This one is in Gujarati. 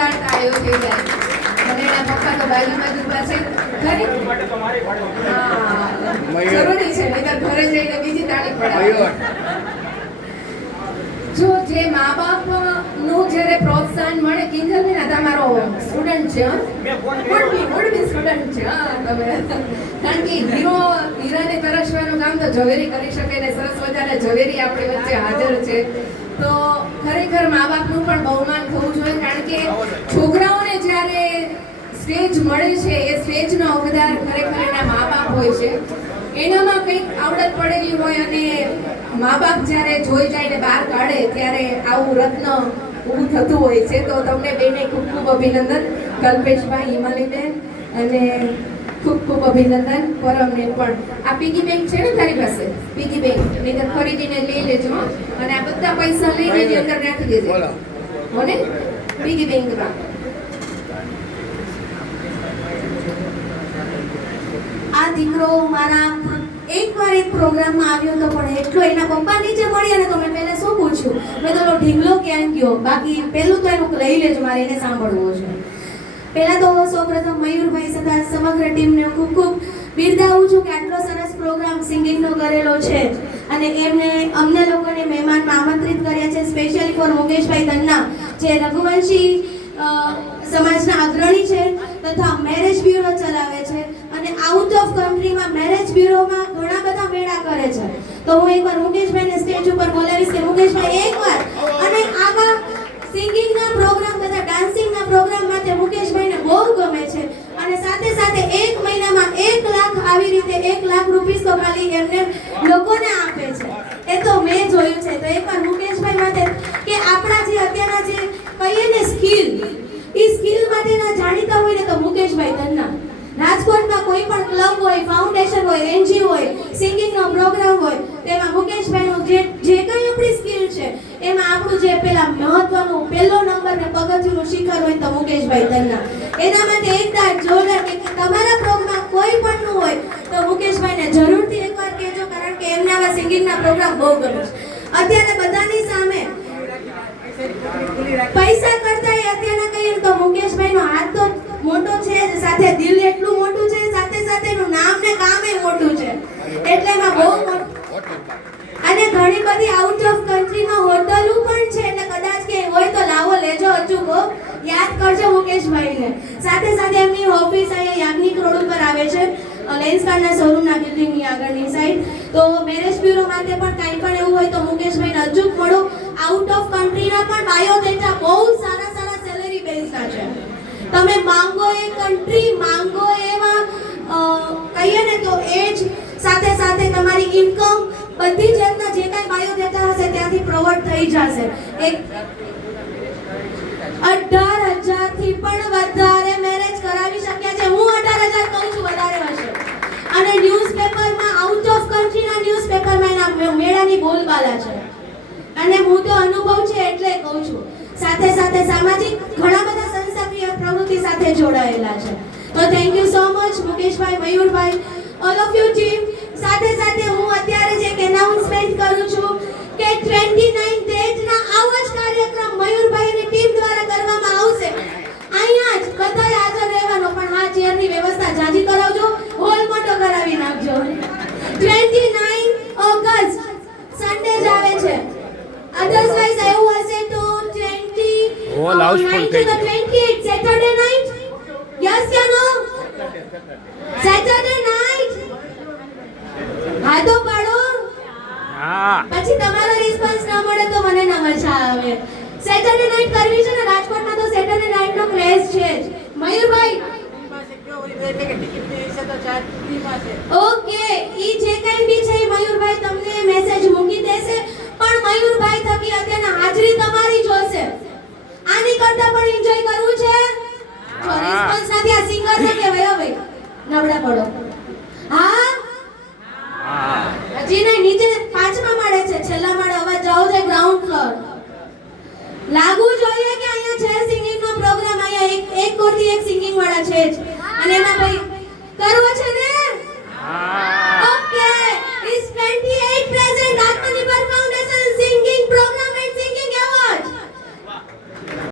પદાર્થ આવ્યો થઈ જાય અને એના પપ્પા તો બાજુમાં જ ઊભા છે. જરૂરી છે નહીં તો ઘરે જઈને બીજી તાળી પડાવે. જો જે મા બાપ નું જ્યારે પ્રોત્સાહન મળે, કિંજલબેન તમારો સ્ટુડન્ટ છે, મોડબી સ્ટુડન્ટ છે તમે, કારણ કે હીરાને તરસવાનું કામ તો ઝવેરી કરી શકે ને સરસ મજાના ઝવેરી આપણી વચ્ચે હાજર છે. તો ખરેખર મા બાપનું પણ બહુમાન થવું જોઈએ, કારણ કે છોકરાઓને જ્યારે સ્ટેજ મળે છે એ સ્ટેજનો હકદાર ખરેખર એના મા બાપ હોય છે. એનામાં કંઈક આવડત પડેલી હોય અને મા બાપ જ્યારે જોઈ જાય ને બહાર કાઢે ત્યારે આવું રત્ન ઊભું થતું હોય છે. તો તમને બેને ખૂબ ખૂબ અભિનંદન, કલ્પેશભાઈ, હિમાલીબેન, અને ખૂબ ખૂબ અભિનંદન પરમને પણ. આ પીગી બેંક છે ને તારી પાસે? પીગી બેંક નહીંતર ખરીદીને લઈ લેજો અને આ બધા પૈસા લઈને એની અંદર નાખી દેજો હોને પીગી બેંકમાં. આ દીકરો મારા એકવાર એક પ્રોગ્રામમાં આવ્યો હતો, પણ એટલો એના પપ્પા નીચે મળ્યા ને તો મેં પહેલા શું પૂછ્યું, મેં તો ઢીંગલો ક્યાં ગયો, બાકી પહેલું તો એનું લઈ લેજો, મારે એને સાંભળવું છે. પહેલા તો સૌપ્રથમ મયુરભાઈ તથા સમગ્ર ટીમને ખૂબ ખૂબ બિરદાવું છું કે આટલો સરસ પ્રોગ્રામ સિંગિંગનો કરેલો છે અને એમને અમને લોકોને મહેમાનમાં આમંત્રિત કર્યા છે, સ્પેશિયલી ફોર મુકેશભાઈ તન્ના જે રઘુવંશી સમાજના અગ્રણી છે તથા મેરેજ બ્યુરો ચલાવે છે અને આઉટ ઓફ કન્ટ્રીમાં મેરેજ બ્યુરોમાં ઘણા બધા મેળા કરે છે. તો હું એકવાર મુકેશભાઈને સ્ટેજ ઉપર બોલાવીશ કે મુકેશભાઈ એકવાર, અને આવા સિંગિંગના પ્રોગ્રામ તથા ડાન્સિંગના પ્રોગ્રામ માટે મુકેશભાઈને બહુ ગમે છે અને સાથે સાથે એક મહિનામાં 1 લાખ આવી રીતે 1 લાખ રૂપિયા તો ખાલી એમને લોકોને આપે છે. એ તો મેં જોયું છે. તો એકવાર મુકેશભાઈ માટે કે આપણા જે અત્યારના જે કહીએ ને સ્કિલ, એ સ્કિલ માટેના જાણીતા હોય ને તો મુકેશભાઈ તન્ના. રાજકોટમાં કોઈ પણ ક્લબ હોય, ફાઉન્ડેશન હોય, એનજીઓ હોય, સિંગિંગનો પ્રોગ્રામ હોય, તેમાં મુકેશભાઈનું જે કંઈ આપણી સ્કિલ છે એમાં આપણું જે પેલા મહત્વનું પહેલો નંબર ને પગથિયાનું શિખર હોય તો મુકેશભાઈ તન્ના. એના માટે એકદમ જોરદાર કે તમારા પ્રોગ્રામ કોઈ પણનું હોય તો મુકેશભાઈને જરૂરથી એકવાર કહેજો, કારણ કે એમને આવા સિંગિંગના પ્રોગ્રામ બહુ ગમે છે. અત્યારે બધાની સામે પૈસા કરતા અત્યારના કહીએ તો મુકેશભાઈનો હાથ તો મોટો છે, સાથે દિલ એટલું મોટું છે, સાથે સાથે એનું નામ ને કામ એ મોટું છે, એટલે એમાં બહુ અને ઘણી બધી આઉટ ઓફ કન્ટ્રીમાં હોટલો પણ છે, એટલે કદાચ કે હોય તો લાવો લેજો અચૂકો, યાદ કરજો મુકેશભાઈને. સાથે સાથે એમની ઓફિસ અહીંયા યાજ્ઞિક રોડ ઉપર આવે છે, લેન્સકાર્ડના શોરૂમના બિલ્ડિંગની આગળની સાઈડ. તો મેરેજ બ્યુરો માટે પણ કાંઈ પણ એવું હોય તો મુકેશભાઈને અચૂક મળો. આઉટ ઓફ કન્ટ્રીના પણ બાયોડેટા બહુ સારા સારા સેલેરી બેઝના છે. તમે માંગો એ કન્ટ્રી, માંગો એવા કહીએ ને તો એજ, સાથે સાથે તમારી ઇન્કમ, બધી જાતના જે કાંઈ બાયોડેટા હશે ત્યાંથી પ્રોવાઈડ થઈ જશે. 18,000 થી પણ વધારે મેરેજ કરાવી શક્યા છે. હું 18,000 કહું છું, વધારે હશે. અને ન્યૂઝપેપરમાં આઉટ ઓફ કન્ટ્રીના ન્યૂઝપેપરમાં એના મેળાની બોલબાલા છે અને હું તો અનુભવ છે એટલે કહું છું. સાથે સાથે સામાજિક ઘણા બધા સંસ્થાકીય પ્રવૃત્તિ સાથે જોડાયેલા છે. તો thank you so much Mukeshbhai, Mayurbhai, all of you team. સાથે સાથે હું અત્યારે જ એક એનાઉન્સમેન્ટ કરું છું કે 29 ડેટના આવા જ કાર્યક્રમ મયુરભાઈની ટીમ દ્વારા કરવામાં આવશે. અહીંયા જ બધાએ હાજર રહેવાનો, પણ આ ચેરની વ્યવસ્થા જાજી કરાવજો, હોલ મોટો કરાવી નાખજો. 29 ઓગસ્ટ સન્ડે જ આવે છે, અધરવાઇઝ એવું હશે તો 20 હોલ હાઉસફુલ થઈ ગયો. 28 સેટરડે નાઈટ, યસ યા નો? સેટરડે નાઈટ હા તો પાડો. હા, પછી તમારો રિસ્પોન્સ ન મળે તો મને ના મજા આવે. સેટરડે નાઈટ કરવી છે ને, રાજકોટમાં તો સેટરડે નાઈટ નો ક્રેઝ છે જ. મયુરભાઈ ઓકે, ઈ જે કાંઈ બી છે મયુરભાઈ તમને મેસેજ મૂકી દેશે, પણ મયુરભાઈ થકી અત્યારના હાજરી તમારી જોશે. આની કરતા પણ એન્જોય કરવું છે. જો રિસ્પોન્સ નથી, આ સિંગર છે કે ભાઈ નબળા પડો. હા હજી નહીં, નીચે 5મા માળે છે, છેલ્લા માળે અવાજ જાવ છે, ગ્રાઉન્ડ ફ્લોર. લાગવું જોઈએ કે અહીંયા છે સિંગિંગ નો પ્રોગ્રામ, અહીંયા એક કોરથી એક સિંગિંગ વાળા છે જ. અને એમાં ભાઈ કરવું